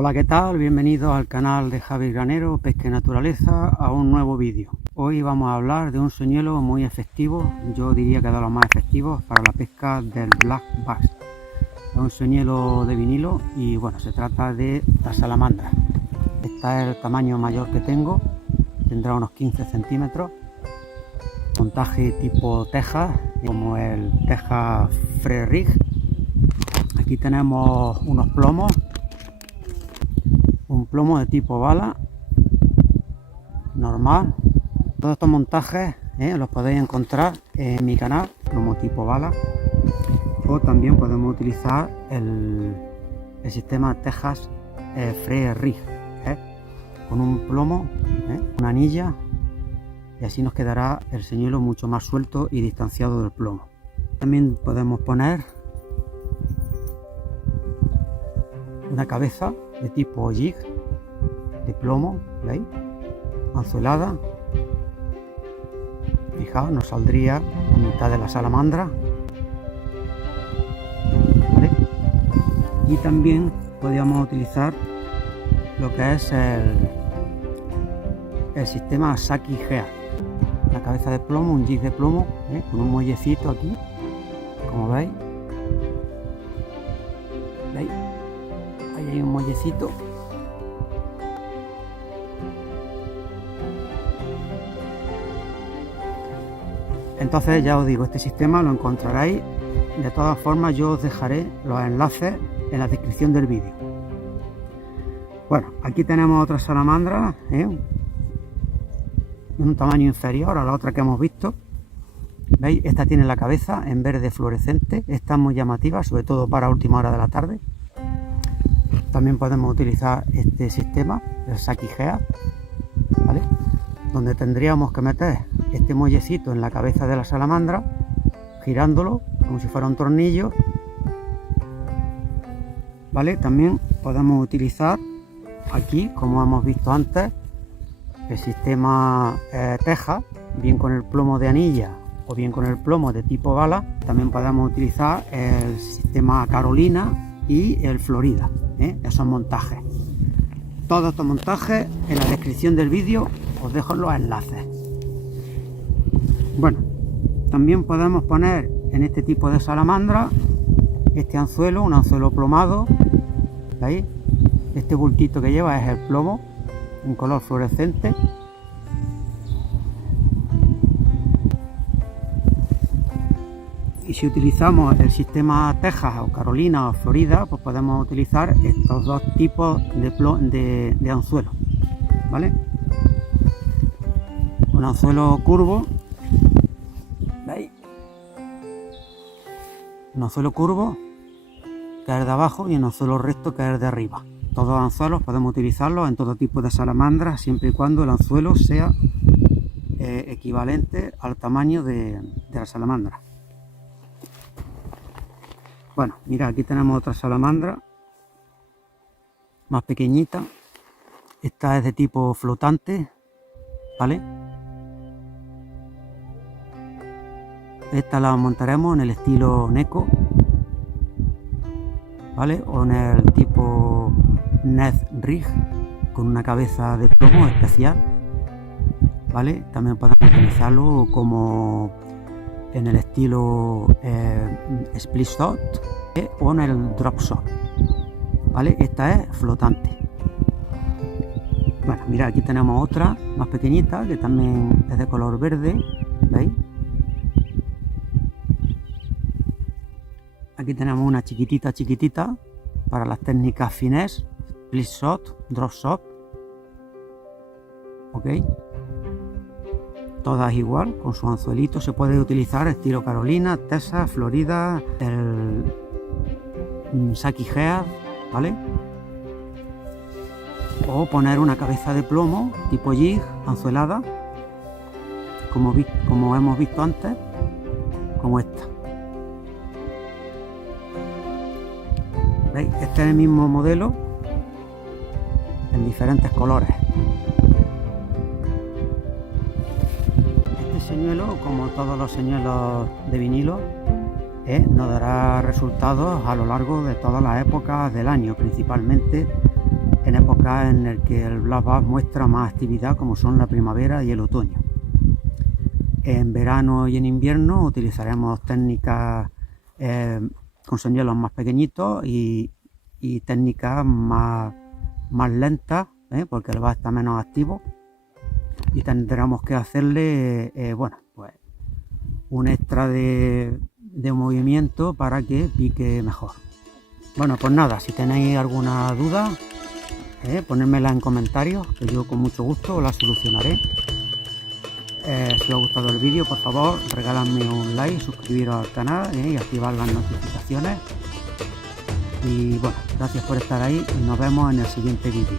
Hola, ¿qué tal? Bienvenidos al canal de Javi Granero, Pesca y Naturaleza, a un nuevo vídeo. Hoy vamos a hablar de un señuelo muy efectivo, yo diría que de los más efectivos para la pesca del Black Bass. Es un señuelo de vinilo y bueno, se trata de la salamandra. Este es el tamaño mayor que tengo, tendrá unos 15 centímetros. Montaje tipo Texas, como el Texas Free Rig. Aquí tenemos unos plomos. Un plomo de tipo bala normal. Todos estos montajes los podéis encontrar en mi canal, plomo tipo bala, o también podemos utilizar el sistema Texas Free Rig, con un plomo, una anilla, y así nos quedará el señuelo mucho más suelto y distanciado del plomo. También podemos poner una cabeza de tipo jig de plomo, ¿veis? Anzuelada. Fijaos, nos saldría a mitad de la salamandra, ¿vale? Y también podríamos utilizar lo que es el sistema Saki Gea, la cabeza de plomo, un jig de plomo, con un muellecito aquí, como veis. ¿Veis? Ahí hay un muellecito. Entonces ya os digo, este sistema lo encontraréis. De todas formas, yo os dejaré los enlaces en la descripción del vídeo. Bueno, aquí tenemos otra salamandra, en un tamaño inferior a la otra que hemos visto. ¿Veis? Esta tiene la cabeza en verde fluorescente. Esta es muy llamativa, sobre todo para última hora de la tarde. También podemos utilizar este sistema, el Saki Gea, ¿vale? Donde tendríamos que meter este muellecito en la cabeza de la salamandra, girándolo como si fuera un tornillo, ¿vale? También podemos utilizar aquí, como hemos visto antes, el sistema Texas, bien con el plomo de anilla o bien con el plomo de tipo bala. También podemos utilizar el sistema Carolina y el Florida, esos montajes. Todos estos montajes en la descripción del vídeo os dejo los enlaces. Bueno, también podemos poner en este tipo de salamandra este anzuelo, un anzuelo plomado. ¿Veis? Este bultito que lleva es el plomo en color fluorescente. Y si utilizamos el sistema Texas o Carolina o Florida, pues podemos utilizar estos dos tipos de anzuelo, ¿vale? Un anzuelo curvo, ¿veis? Un anzuelo curvo que es de abajo y un anzuelo recto que es de arriba. Todos los anzuelos podemos utilizarlos en todo tipo de salamandras, siempre y cuando el anzuelo sea equivalente al tamaño de la salamandra. Bueno, mira, aquí tenemos otra salamandra más pequeñita. Esta es de tipo flotante, ¿vale? Esta la montaremos en el estilo Neko, ¿vale? O en el tipo Net Rig, con una cabeza de plomo especial, ¿vale? También podemos utilizarlo como en el estilo Split Shot o en el Drop Shot, ¿vale? Esta es flotante. Bueno, mira, aquí tenemos otra más pequeñita que también es de color verde, ¿veis? Aquí tenemos una chiquitita para las técnicas finesse, Split Shot, Drop Shot, ¿ok? Todas igual, con su anzuelito. Se puede utilizar estilo Carolina, Texas, Florida, el Saki Gea, ¿vale? O poner una cabeza de plomo tipo jig, anzuelada, como hemos visto antes, como esta. ¿Veis? Este es el mismo modelo en diferentes colores. Este señuelo, como todos los señuelos de vinilo, nos dará resultados a lo largo de todas las épocas del año, principalmente en épocas en las que el Black Bass muestra más actividad, como son la primavera y el otoño. En verano y en invierno utilizaremos técnicas con señuelos más pequeñitos y técnicas más lentas, porque el bass está menos activo, y tendremos que hacerle pues un extra de movimiento para que pique mejor. Bueno, pues nada, si tenéis alguna duda, ponedmela en comentarios, que yo con mucho gusto la solucionaré. Si os ha gustado el vídeo, por favor, regaladme un like, suscribiros al canal y activar las notificaciones. Y bueno, gracias por estar ahí y nos vemos en el siguiente vídeo.